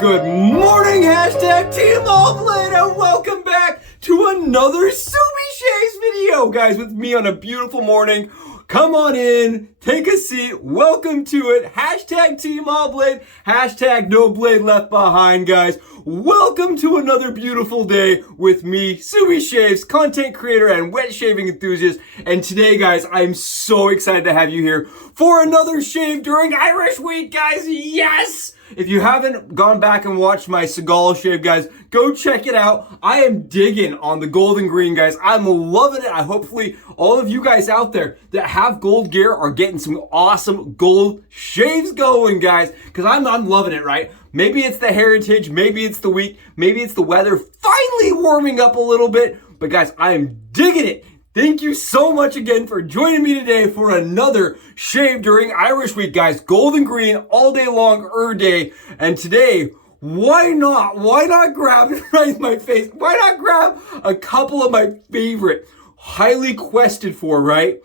Good morning, hashtag Team Oblin, and welcome back to another Sudsy video, guys, with me on a beautiful morning. Come on in, take a seat, welcome to it, hashtag Team Oblin, hashtag no blade left behind, guys. Welcome to another beautiful day with me, Sudsy, content creator and wet shaving enthusiast. And today, guys, I'm so excited to have you here for another shave during Irish Week, guys. Yes! If you haven't gone back and watched my Seagal shave, guys, go check it out. I am digging on the gold and green, guys. I'm loving it. Hopefully all of you guys out there that have gold gear are getting some awesome gold shaves going, guys, because I'm loving it, right? Maybe it's the heritage, maybe it's the week, maybe it's the weather finally warming up a little bit, but guys, I am digging it. Thank you so much again for joining me today for another shave during Irish Week, guys. Gold and green all day long, day. And today, why not grab, right in my face, why not grab a couple of my favorite, highly quested for, right?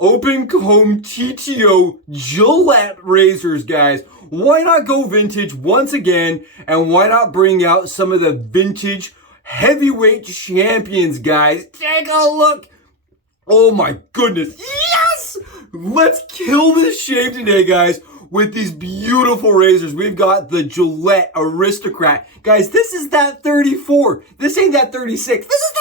Open comb TTO Gillette razors, guys. Why not go vintage once again? And why not bring out some of the vintage heavyweight champions, guys? Take a look. Oh my goodness, yes! Let's kill this shave today, guys, with these beautiful razors. We've got the Gillette Aristocrat. Guys, this is that 34. This ain't that 36. This is the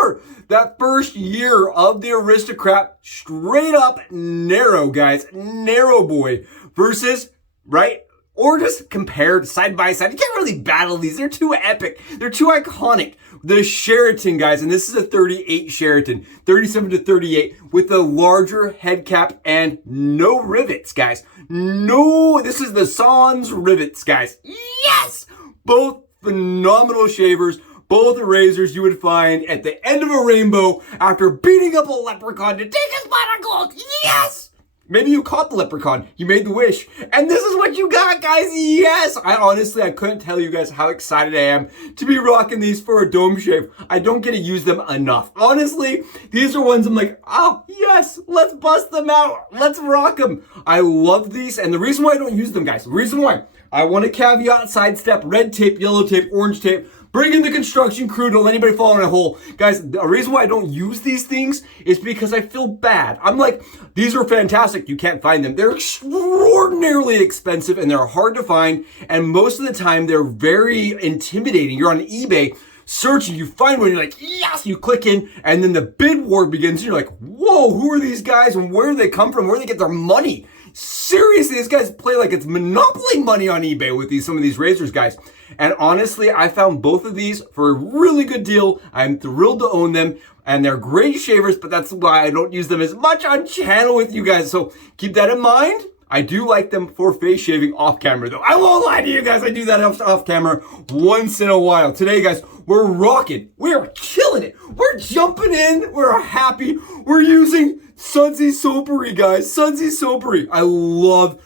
34. That first year of the Aristocrat, straight up narrow, guys. Narrow boy versus, right? Or just compared side by side. You can't really battle these. They're too epic. They're too iconic. The Sheraton, guys, and this is a 38 Sheraton, 37 to 38, with a larger head cap and no rivets, guys. No, this is the Sans rivets, guys. Yes! Both phenomenal shavers, both razors you would find at the end of a rainbow after beating up a leprechaun to take his pot of gold. Yes! Maybe you caught the leprechaun, you made the wish, and this is what you got, guys. Yes! I couldn't tell you guys how excited I am to be rocking these for a dome shave. I don't get to use them enough. Honestly, these are ones I'm like, oh, yes, let's bust them out. Let's rock them. I love these, and the reason why I don't use them, guys, the reason why, I want to caveat, sidestep, red tape, yellow tape, orange tape, bring in the construction crew, don't let anybody fall in a hole. Guys, the reason why I don't use these things is because I feel bad. I'm like, these are fantastic. You can't find them. They're extraordinarily expensive and they're hard to find. And most of the time, they're very intimidating. You're on eBay searching, you find one, you're like, yes, you click in, and then the bid war begins. And you're like, whoa, who are these guys and where do they come from? Where do they get their money? Seriously, these guys play like it's Monopoly money on eBay with some of these razors, guys. And honestly, I found both of these for a really good deal. I'm thrilled to own them, and they're great shavers, but that's why I don't use them as much on channel with you guys. So keep that in mind. I do like them for face shaving off camera, though. I won't lie to you guys. I do that off camera once in a while. Today, guys, we're rocking. We're killing it. We're jumping in. We're happy. We're using Sudsy Soapery, guys. Sudsy Soapery. I love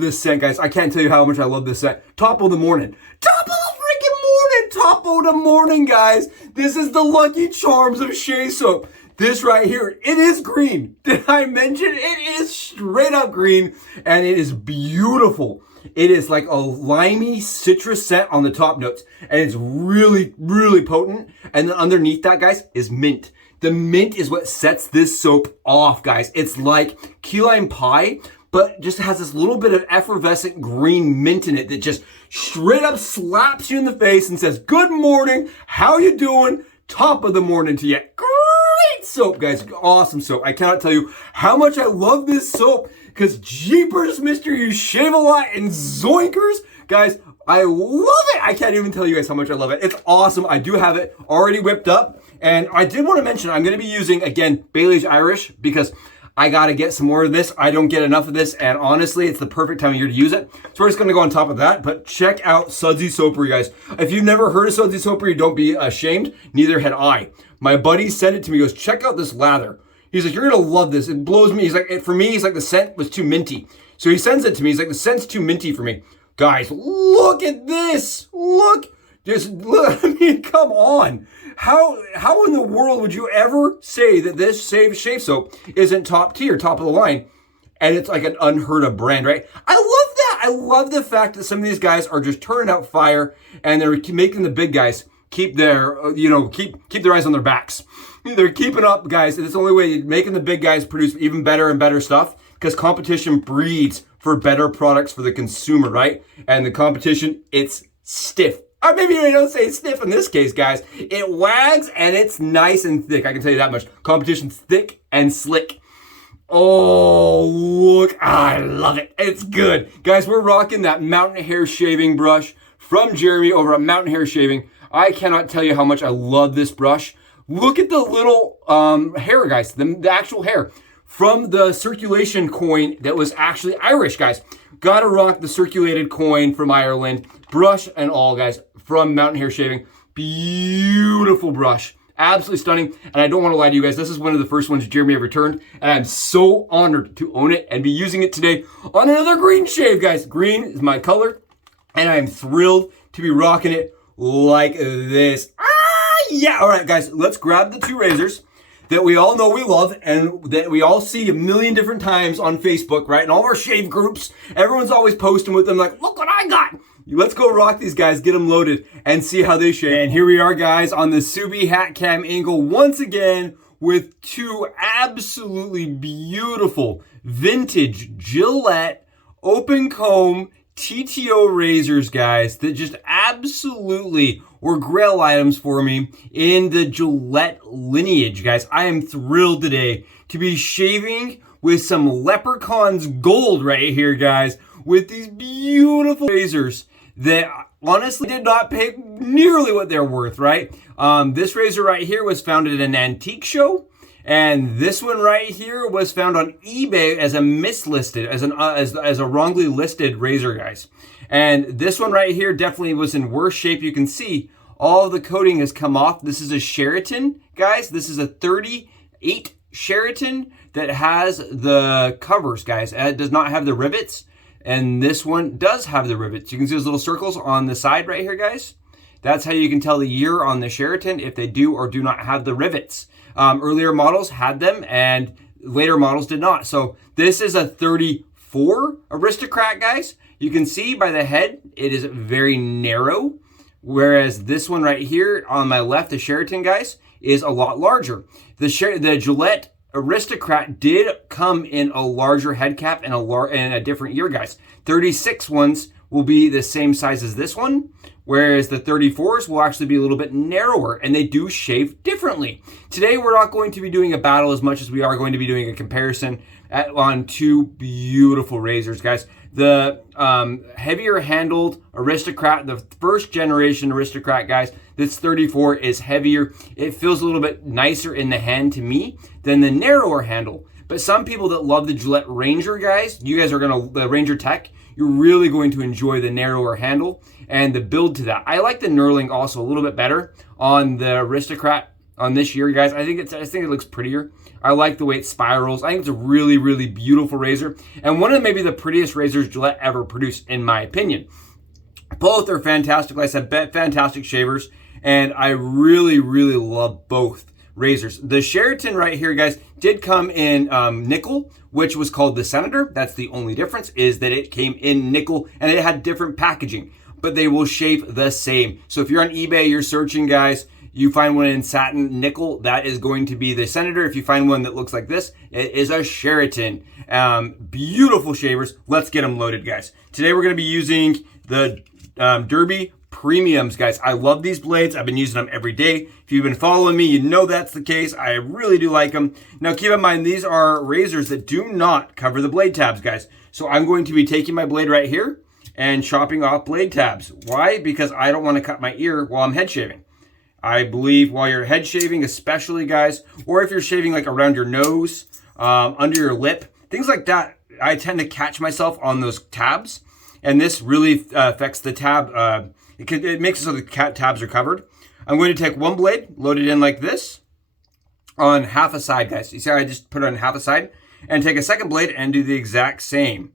this scent, guys. I can't tell you how much I love this scent. Top of the morning. Top of the freaking morning. Top of the morning, guys. This is the Lucky Charms of shea soap. This right here, it is green. Did I mention it is straight up green and it is beautiful. It is like a limey citrus scent on the top notes and it's really, really potent. And then underneath that, guys, is mint. The mint is what sets this soap off, guys. It's like key lime pie, but just has this little bit of effervescent green mint in it that just straight up slaps you in the face and says, good morning, how you doing? Top of the morning to you. Great soap, guys. Awesome soap. I cannot tell you how much I love this soap because jeepers, mister, you shave a lot and zoinkers. Guys, I love it. I can't even tell you guys how much I love it. It's awesome. I do have it already whipped up. And I did want to mention, I'm going to be using, again, Bailey's Irish because I got to get some more of this. I don't get enough of this. And honestly, it's the perfect time of year to use it. So we're just going to go on top of that. But check out Sudsy Soapery, guys. If you've never heard of Sudsy Soapery, don't be ashamed. Neither had I. My buddy sent it to me. He goes, check out this lather. He's like, you're going to love this. It blows me. He's like, for me, he's like, the scent was too minty. So he sends it to me. He's like, the scent's too minty for me. Guys, look at this. Look. Just look. I mean, come on. How in the world would you ever say that this shave soap isn't top tier, top of the line, and it's like an unheard of brand, right? I love that. I love the fact that some of these guys are just turning out fire and they're making the big guys keep their, keep their eyes on their backs. They're keeping up, guys. It's the only way, making the big guys produce even better and better stuff, because competition breeds for better products for the consumer, right? And the competition, it's stiff. Or maybe you don't say stiff in this case, guys. It wags and it's nice and thick. I can tell you that much. Competition's thick and slick. Oh, look. I love it. It's good. Guys, we're rocking that Mountain Hare shaving brush from Jeremy over at Mountain Hare Shaving. I cannot tell you how much I love this brush. Look at the little hair, guys. The actual hair from the circulation coin that was actually Irish, guys. Gotta rock the circulated coin from Ireland. Brush and all, guys, from Mountain Hare Shaving. Beautiful brush. Absolutely stunning. And I don't want to lie to you guys, this is one of the first ones Jeremy ever returned, and I'm so honored to own it and be using it today on another green shave, guys. Green is my color, and I'm thrilled to be rocking it like this. Yeah. All right, guys, let's grab the two razors that we all know we love and that we all see a million different times on Facebook, right? In all of our shave groups, everyone's always posting with them like, look what I got. Let's go rock these guys, get them loaded, and see how they shave. And here we are, guys, on the Subi hat cam angle once again with two absolutely beautiful vintage Gillette open comb TTO razors, guys, that just absolutely were grail items for me in the Gillette lineage, guys. I am thrilled today to be shaving with some Leprechaun's Gold right here, guys, with these beautiful razors that honestly did not pay nearly what they're worth, right? This razor right here was found at an antique show, and this one right here was found on eBay as a mislisted, as a wrongly listed razor, guys. And this one right here definitely was in worse shape. You can see all of the coating has come off. This is a Sheraton, guys. This is a 38 Sheraton that has the covers, guys. It does not have the rivets. And this one does have the rivets. You can see those little circles on the side right here, guys. That's how you can tell the year on the Sheraton if they do or do not have the rivets. Earlier models had them and later models did not. So this is a 34 Aristocrat, guys. You can see by the head, it is very narrow. Whereas this one right here on my left, the Sheraton, guys, is a lot larger. The Gillette Aristocrat did come in a larger head cap and a different year, guys. 36 ones will be the same size as this one, whereas the 34s will actually be a little bit narrower, and they do shave differently. Today, we're not going to be doing a battle as much as we are going to be doing a comparison on two beautiful razors, guys. The heavier handled Aristocrat, the first generation Aristocrat, guys, this 34 is heavier. It feels a little bit nicer in the hand to me than the narrower handle. But some people that love the Gillette Ranger, guys, you guys are the Ranger Tech, you're really going to enjoy the narrower handle and the build to that. I like the knurling also a little bit better on the Aristocrat on this year, guys. I think it looks prettier. I like the way it spirals. I think it's a really, really beautiful razor. And one of maybe the prettiest razors Gillette ever produced, in my opinion. Both are fantastic. Like I said, fantastic shavers. And I really, really love both razors. The Sheraton right here, guys, did come in nickel, which was called the Senator. That's the only difference, is that it came in nickel and it had different packaging. But they will shave the same. So if you're on eBay, you're searching, guys, you find one in satin nickel, that is going to be the Senator. If you find one that looks like this, it is a Sheraton. Beautiful shavers. Let's get them loaded, guys. Today we're going to be using the Derby Premiums, guys. I love these blades. I've been using them every day. If you've been following me, you know that's the case. I really do like them. Now keep in mind, these are razors that do not cover the blade tabs, guys. So I'm going to be taking my blade right here and chopping off blade tabs. Why? Because I don't want to cut my ear while I'm head shaving. I believe while you're head shaving, especially, guys, or if you're shaving like around your nose, under your lip, things like that, I tend to catch myself on those tabs, and this really affects the tab. It makes it so the tabs are covered. I'm going to take one blade, load it in like this, on half a side, guys. You see how I just put it on half a side? And take a second blade and do the exact same.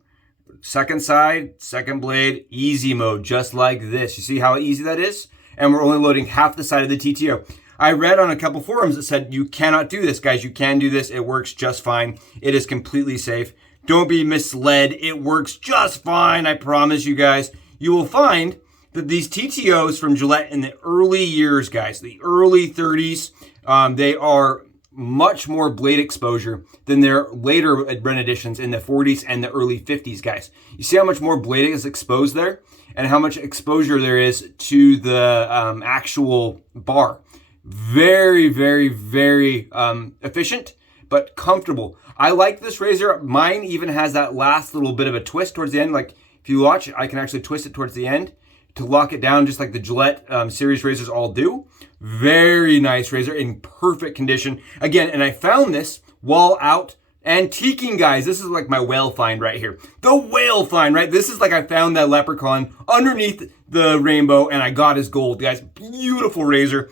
Second side, second blade, easy mode, just like this. You see how easy that is? And we're only loading half the side of the TTO. I read on a couple forums that said you cannot do this, guys. You can do this. It works just fine. It is completely safe. Don't be misled. It works just fine. I promise you guys. You will find that these TTOs from Gillette in the early years, guys, the early 30s, they are much more blade exposure than their later renditions in the 40s and the early 50s, guys. You see how much more blade is exposed there and how much exposure there is to the actual bar. Very, very, very efficient, but comfortable. I like this razor. Mine even has that last little bit of a twist towards the end. Like if you watch, I can actually twist it towards the end to lock it down, just like the Gillette series razors all do. Very nice razor in perfect condition. Again, and I found this while out antiquing, guys. This is like my whale find right here. The whale find, right? This is like I found that leprechaun underneath the rainbow and I got his gold, guys. Beautiful razor.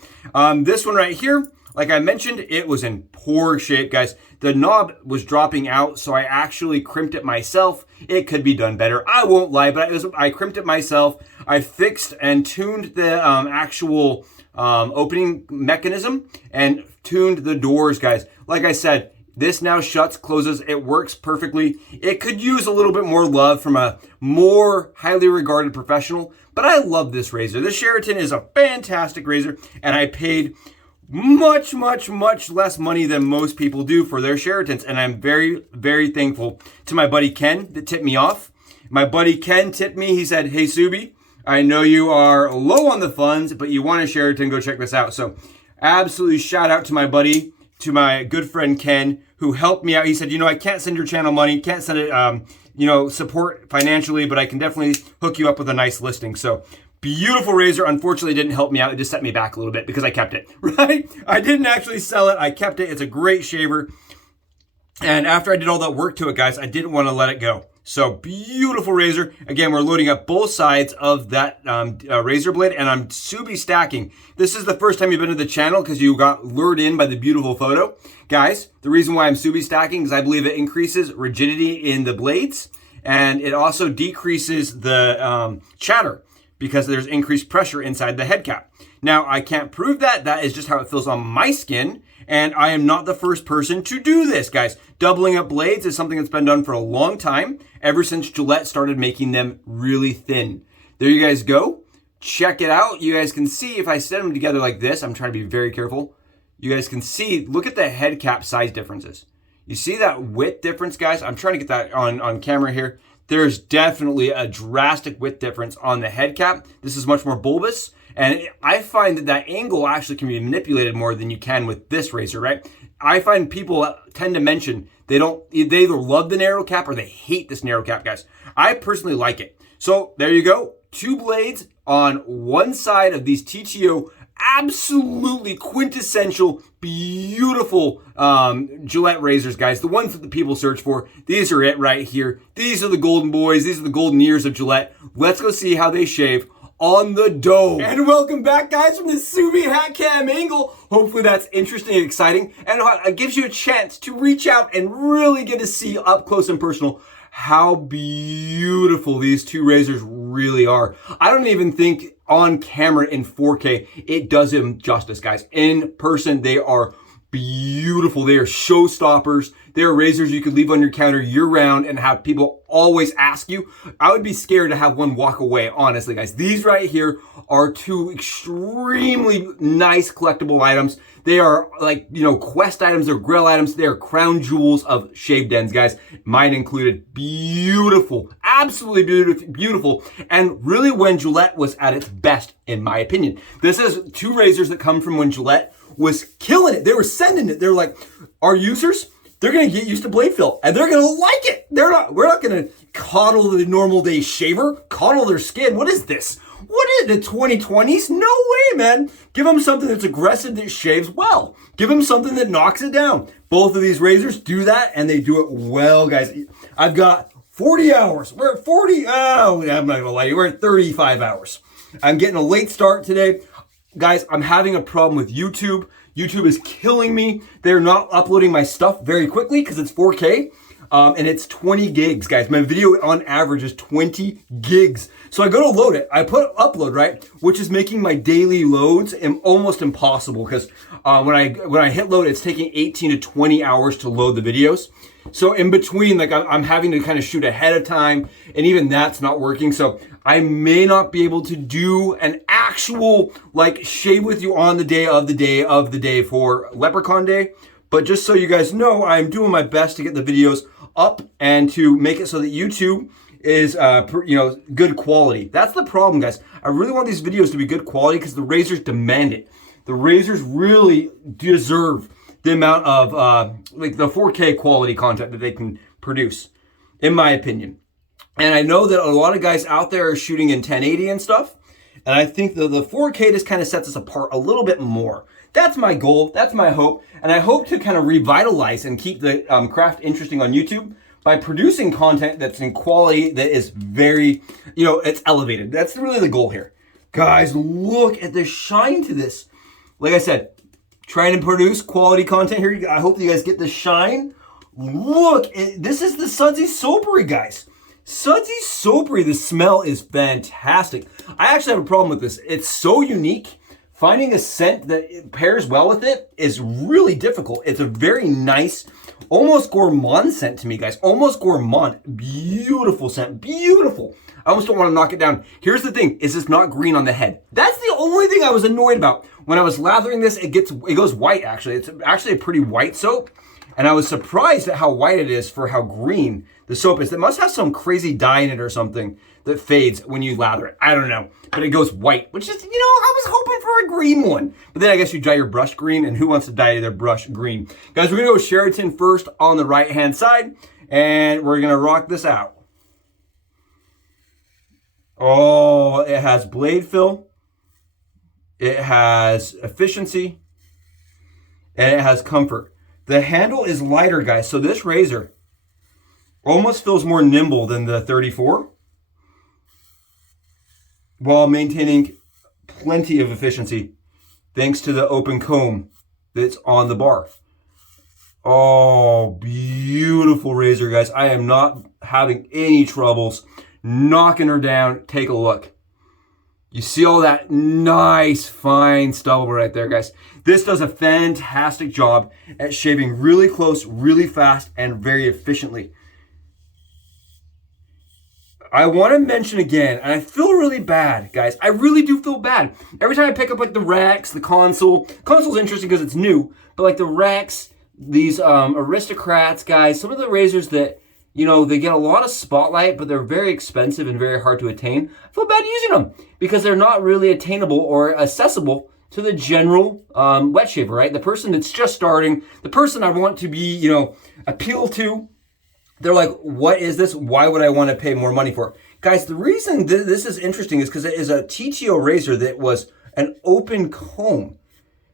This one right here, like I mentioned, it was in poor shape, guys. The knob was dropping out, so I actually crimped it myself. It could be done better. I won't lie, but I crimped it myself. I fixed and tuned the actual opening mechanism and tuned the doors, guys. Like I said, this now shuts, closes. It works perfectly. It could use a little bit more love from a more highly regarded professional, but I love this razor. This Sheraton is a fantastic razor, and I paid much, much, much less money than most people do for their Sheratons. And I'm very, very thankful to my buddy Ken that tipped me off. My buddy Ken tipped me. He said, "Hey, Subi, I know you are low on the funds, but you want a Sheraton, go check this out." So absolutely shout out to my buddy, to my good friend Ken, who helped me out. He said, "You know, I can't send your channel money, can't send it, support financially, but I can definitely hook you up with a nice listing." So beautiful razor. Unfortunately, it didn't help me out. It just set me back a little bit because I kept it, right? I didn't actually sell it. I kept it. It's a great shaver. And after I did all that work to it, guys, I didn't want to let it go. So beautiful razor. Again, we're loading up both sides of that razor blade, and I'm Subi stacking. This is the first time you've been to the channel because you got lured in by the beautiful photo. Guys, the reason why I'm Subi stacking is I believe it increases rigidity in the blades, and it also decreases the chatter, because there's increased pressure inside the head cap. Now, I can't prove that. That is just how it feels on my skin. And I am not the first person to do this, guys. Doubling up blades is something that's been done for a long time, ever since Gillette started making them really thin. There you guys go. Check it out. You guys can see if I set them together like this, I'm trying to be very careful. You guys can see, look at the head cap size differences. You see that width difference, guys? I'm trying to get that on camera here. There's definitely a drastic width difference on the head cap. This is much more bulbous, and I find that angle actually can be manipulated more than you can with this razor, right? I find people tend to mention they either love the narrow cap or they hate this narrow cap, guys. I personally like it. So there you go. 2 blades on one side of these TTO absolutely quintessential, beautiful Gillette razors, guys. The ones that the people search for. These are it right here. These are the golden boys. These are the golden years of Gillette. Let's go see how they shave on the dough. And welcome back, guys, from the Subi hat cam angle. Hopefully that's interesting and exciting, and it gives you a chance to reach out and really get to see up close and personal how beautiful these 2 razors really are. I don't even think on camera in 4K it does them justice, guys. In person, they are beautiful. They are showstoppers. They are razors you could leave on your counter year-round and have people always ask you. I would be scared to have one walk away, honestly, guys. These right here are 2 extremely nice collectible items. They are like, quest items or grill items. They are crown jewels of shave dens, guys. Mine included. Beautiful. Absolutely beautiful. And really when Gillette was at its best, in my opinion. This is 2 razors that come from when Gillette was killing it. They were sending it. They're like, our users, they're going to get used to blade fill and they're going to like it. We're not going to coddle the normal day shaver, coddle their skin. What is this? What is it, the 2020s? No way, man. Give them something that's aggressive that shaves well. Give them something that knocks it down. Both of these razors do that, and they do it well, guys. I've got 40 hours. We're at 40. Oh, I'm not going to lie to you. We're at 35 hours. I'm getting a late start today. Guys, I'm having a problem with YouTube. YouTube is killing me. They're not uploading my stuff very quickly because it's 4K. and it's 20 gigs, guys. My video on average is 20 gigs. So I go to load it. I put upload, right? Which is making my daily loads almost impossible because when I hit load, it's taking 18 to 20 hours to load the videos. So in between, like I'm having to kind of shoot ahead of time, and even that's not working. So I may not be able to do an actual like shave with you on the day of the day for Leprechaun Day. But just so you guys know, I'm doing my best to get the videos up and to make it so that YouTube is, good quality. That's the problem, guys. I really want these videos to be good quality because the razors demand it. The razors really deserve the amount of, the 4K quality content that they can produce, in my opinion. And I know that a lot of guys out there are shooting in 1080 and stuff. And I think the 4K just kind of sets us apart a little bit more. That's my goal. That's my hope. And I hope to kind of revitalize and keep the craft interesting on YouTube by producing content that's in quality that is very, it's elevated. That's really the goal here. Guys, look at the shine to this. Like I said, trying to produce quality content here. I hope you guys get the shine. Look, this is the Sudsy Soapery, guys. Sudsy Soapery, the smell is fantastic. I actually have a problem with this. It's so unique. Finding a scent that pairs well with it is really difficult. It's a very nice, almost gourmand scent to me, guys. Almost gourmand. Beautiful scent. Beautiful. I almost don't want to knock it down. Here's the thing. Is it's not green on the head. That's the only thing I was annoyed about. When I was lathering this, it goes white, actually. It's actually a pretty white soap. And I was surprised at how white it is for how green the soap is. It must have some crazy dye in it or something that fades when you lather it. I don't know. But it goes white, which is, I was hoping for a green one. But then I guess you dye your brush green, and who wants to dye their brush green? Guys, we're going to go Sheraton first on the right-hand side, and we're going to rock this out. Oh, it has blade fill. It has efficiency. And it has comfort. The handle is lighter, guys. So this razor almost feels more nimble than the 34 while maintaining plenty of efficiency thanks to the open comb that's on the bar. Oh, beautiful razor, guys. I am not having any troubles knocking her down. Take a look. You see all that nice, fine stubble right there, guys. This does a fantastic job at shaving really close, really fast, and very efficiently. I want to mention again, and I feel really bad, guys. I really do feel bad. Every time I pick up like the Rex, the Console's interesting because it's new, but like the Rex, these Aristocrats, guys, some of the razors that, they get a lot of spotlight, but they're very expensive and very hard to attain. I feel bad using them because they're not really attainable or accessible to the general wet shaver, right? The person that's just starting, the person I want to be, appeal to. They're like, what is this? Why would I want to pay more money for it? Guys, the reason this is interesting is because it is a TTO razor that was an open comb.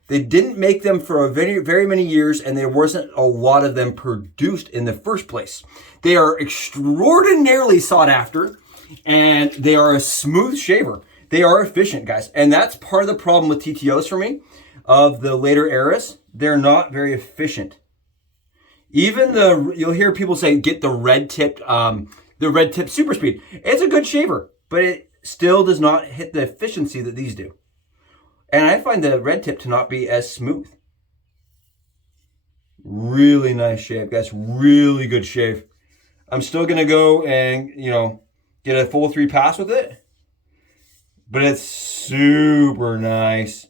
They didn't make them for a very, very many years, and there wasn't a lot of them produced in the first place. They are extraordinarily sought after, and they are a smooth shaver. They are efficient, guys. And that's part of the problem with TTOs for me, of the later eras. They're not very efficient. Even you'll hear people say, get the red tipped super speed. It's a good shaver, but it still does not hit the efficiency that these do. And I find the red tip to not be as smooth. Really nice shave, guys. Really good shave. I'm still going to go and, get a full 3 pass with it. But it's super nice.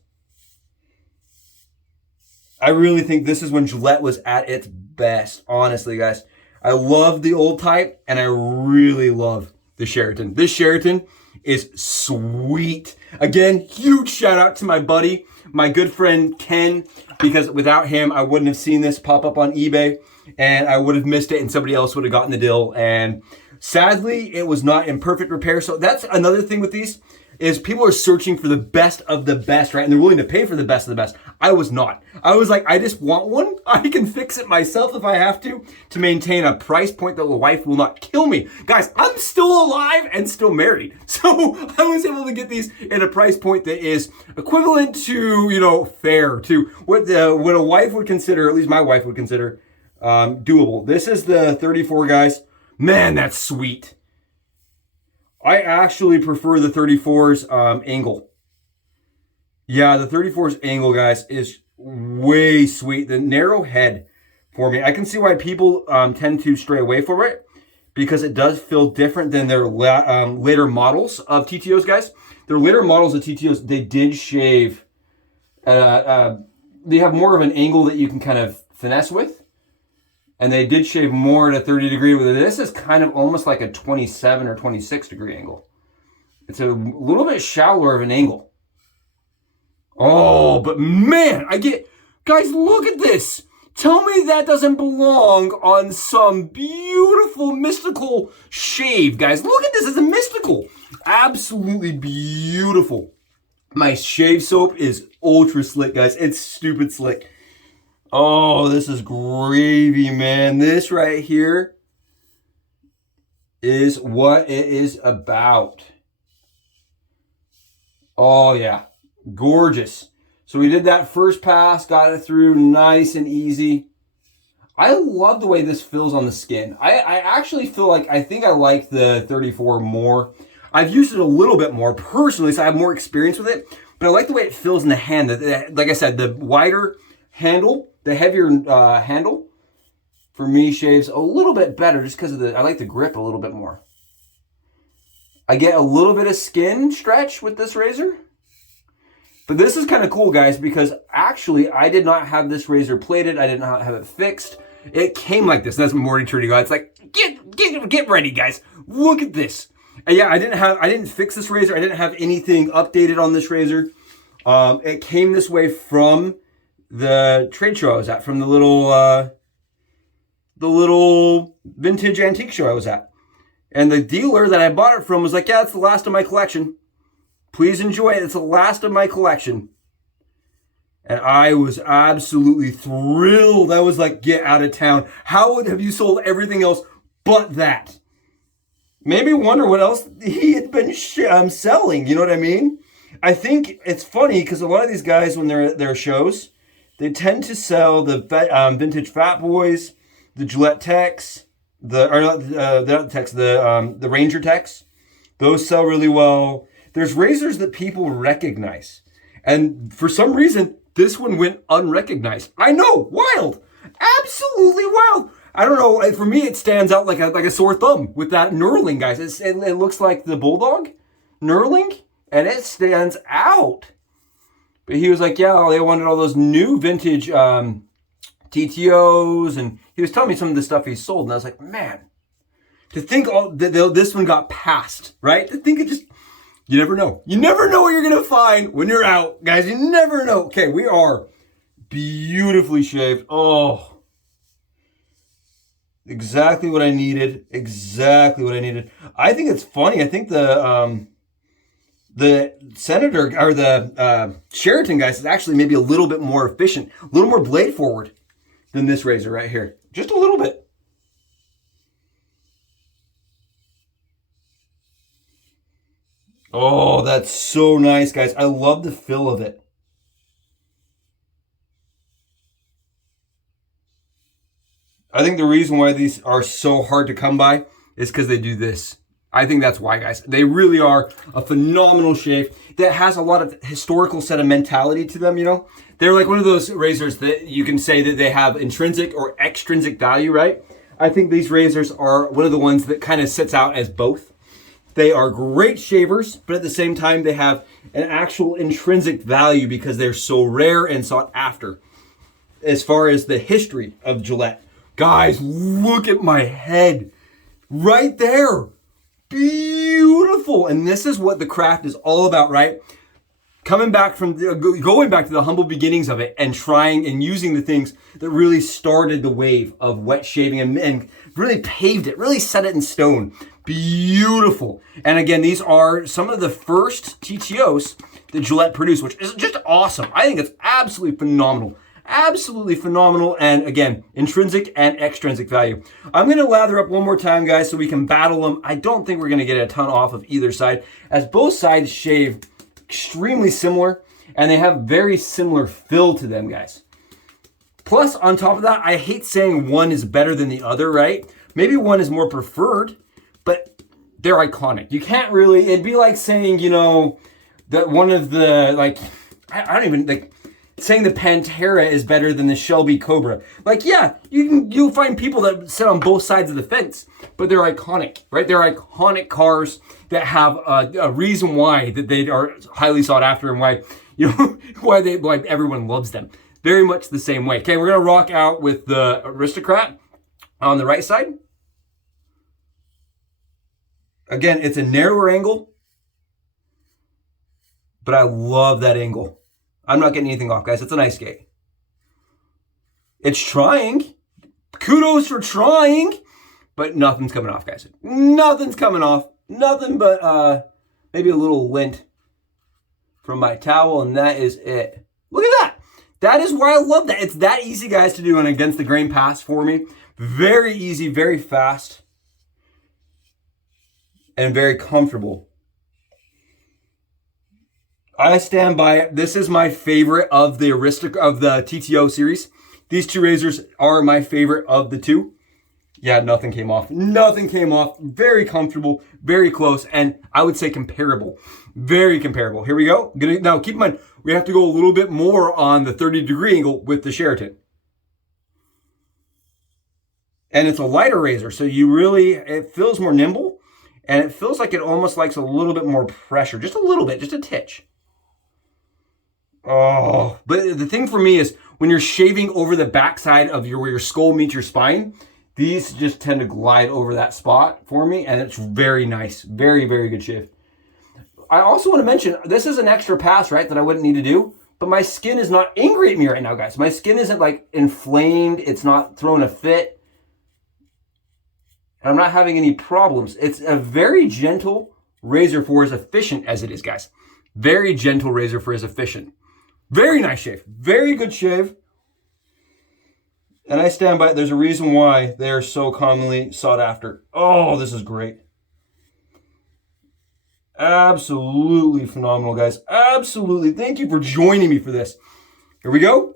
I really think this is when Gillette was at its best, honestly, guys. I love the old type, and I really love the Sheraton. This Sheraton is sweet. Again, huge shout out to my buddy, my good friend Ken, because without him, I wouldn't have seen this pop up on eBay, and I would have missed it, and somebody else would have gotten the deal. And sadly, it was not in perfect repair. So that's another thing with these, is people are searching for the best of the best, right? And they're willing to pay for the best of the best. I was not. I was like, I just want one. I can fix it myself if I have to maintain a price point that the wife will not kill me. Guys, I'm still alive and still married. So I was able to get these at a price point that is equivalent to, fair to what a wife would consider, at least my wife would consider, doable. This is the 34, guys. Man, that's sweet. I actually prefer the 34's angle. Yeah, the 34's angle, guys, is way sweet. The narrow head for me, I can see why people tend to stray away from it, because it does feel different than their later models of TTOs, guys. Their later models of TTOs, they did shave. They have more of an angle that you can kind of finesse with. And they did shave more at a 30 degree. This is kind of almost like a 27 or 26 degree angle. It's a little bit shallower of an angle. Oh, but man, guys, look at this. Tell me that doesn't belong on some beautiful mystical shave, guys. Look at this, it's a mystical. Absolutely beautiful. My shave soap is ultra slick, guys. It's stupid slick. Oh, this is gravy, man. This right here is what it is about. Oh, yeah. Gorgeous. So we did that first pass, got it through nice and easy. I love the way this feels on the skin. I actually feel like, I think I like the 34 more. I've used it a little bit more personally, so I have more experience with it. But I like the way it feels in the hand. Like I said, the wider handle, the heavier handle, for me shaves a little bit better just because of I like the grip a little bit more. I get a little bit of skin stretch with this razor. But this is kind of cool, guys, because actually I did not have this razor plated. I did not have it fixed. It came like this. That's Morty Trudy guy. It's like, get ready, guys. Look at this. And yeah, I didn't fix this razor. I didn't have anything updated on this razor. It came this way from the trade show I was at, from the little vintage antique show I was at. And the dealer that I bought it from was like, yeah, it's the last of my collection. Please enjoy it. It's the last of my collection. And I was absolutely thrilled. I was like, get out of town. How have you sold everything else but that? Made me wonder what else he had been selling. You know what I mean? I think it's funny because a lot of these guys, when they're at their shows, they tend to sell the vintage Fat Boys, the Gillette Techs, the Ranger Techs. Those sell really well. There's razors that people recognize. And for some reason, this one went unrecognized. I know, wild. Absolutely wild. I don't know, for me it stands out like a sore thumb with that knurling, guys. It looks like the Bulldog knurling, and it stands out. But he was like, yeah, they wanted all those new vintage TTOs, and he was telling me some of the stuff he sold, and I was like, man, to think this one got passed, right? To think it just... You never know. You never know what you're going to find when you're out, guys. You never know. Okay, we are beautifully shaved. Oh, exactly what I needed. Exactly what I needed. I think it's funny. I think the Senator, or the Sheraton, guys, is actually maybe a little bit more efficient, a little more blade forward than this razor right here. Just a little bit. Oh, that's so nice, guys. I love the feel of it. I think the reason why these are so hard to come by is because they do this. I think that's why, guys. They really are a phenomenal shave that has a lot of historical sentimentality to them, you know? They're like one of those razors that you can say that they have intrinsic or extrinsic value, right? I think these razors are one of the ones that kind of sits out as both. They are great shavers, but at the same time, they have an actual intrinsic value because they're so rare and sought after. As far as the history of Gillette. Guys, look at my head. Right there. Beautiful. And this is what the craft is all about, right? Going back to the humble beginnings of it and trying and using the things that really started the wave of wet shaving and really paved it, really set it in stone. Beautiful. And again, these are some of the first TTOs that Gillette produced, which is just awesome. I think it's absolutely phenomenal. Absolutely phenomenal. And again, intrinsic and extrinsic value. I'm going to lather up one more time, guys, so we can battle them. I don't think we're going to get a ton off of either side, as both sides shave extremely similar and they have very similar fill to them, guys. Plus, on top of that, I hate saying one is better than the other, right? Maybe one is more preferred, but they're iconic. You can't really, it'd be like saying, you know, that one of the, like, I don't even, like, saying the Pantera is better than the Shelby Cobra. Like, yeah, you'll find people that sit on both sides of the fence, but they're iconic, right? They're iconic cars that have a reason why that they are highly sought after and why, you know, why everyone loves them. Very much the same way. Okay, we're gonna rock out with the Aristocrat on the right side. Again, it's a narrower angle, but I love that angle. I'm not getting anything off, guys. It's a nice skate. It's trying. Kudos for trying, but nothing's coming off, guys. Nothing's coming off. Nothing but maybe a little lint from my towel, and that is it. Look at that. That is why I love that. It's that easy, guys, to do an against the grain pass for me. Very easy, very fast, and very comfortable. I stand by it. This is my favorite of the TTO series. These two razors are my favorite of the two. Yeah, nothing came off. Nothing came off. Very comfortable, very close, and I would say comparable. Very comparable. Here we go. Now, keep in mind, we have to go a little bit more on the 30-degree angle with the Sheraton. And it's a lighter razor, so it feels more nimble, and it feels like it almost likes a little bit more pressure. Just a little bit, just a titch. Oh, but the thing for me is when you're shaving over the backside of where your skull meets your spine, these just tend to glide over that spot for me, and it's very nice. Very, very good shave. I also want to mention, this is an extra pass, right, that I wouldn't need to do, but my skin is not angry at me right now, guys. My skin isn't like inflamed. It's not throwing a fit. And I'm not having any problems. It's a very gentle razor for as efficient as it is, guys. Very gentle razor for as efficient. Very nice shave. Very good shave. And I stand by it. There's a reason why they are so commonly sought after. Oh, this is great. Absolutely phenomenal, guys. Absolutely. Thank you for joining me for this. Here we go.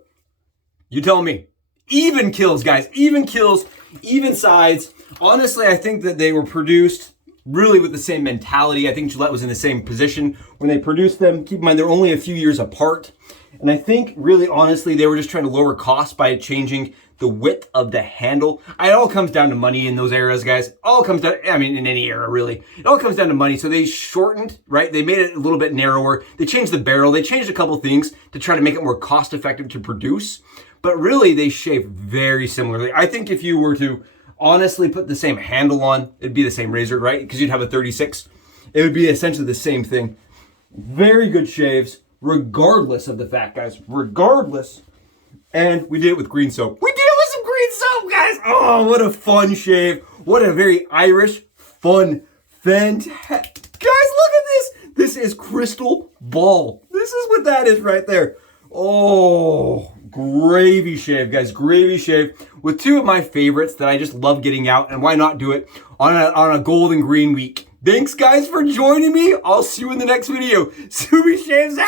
You tell me. Even kills, guys. Even kills. Even sides. Honestly, I think that they were produced really with the same mentality. I think Gillette was in the same position when they produced them. Keep in mind, they're only a few years apart. And I think, really, honestly, they were just trying to lower costs by changing the width of the handle. It all comes down to money in those eras, guys. It all comes down, I mean, in any era, really. It all comes down to money. So they shortened, right? They made it a little bit narrower. They changed the barrel. They changed a couple things to try to make it more cost-effective to produce. But really, they shave very similarly. I think if you were to honestly put the same handle on, it'd be the same razor, right? Because you'd have a 36. It would be essentially the same thing. Very good shaves, regardless of the fact, guys. Regardless. And we did it with green soap. We did it with some green soap, guys. Oh, what a fun shave. What a very Irish, fun, fantastic. Guys, look at this. This is crystal ball. This is what that is right there. Oh, gravy shave, guys. Gravy shave with two of my favorites that I just love getting out. And why not do it on a golden green week? Thanks, guys, for joining me. I'll see you in the next video. Subi shaves out.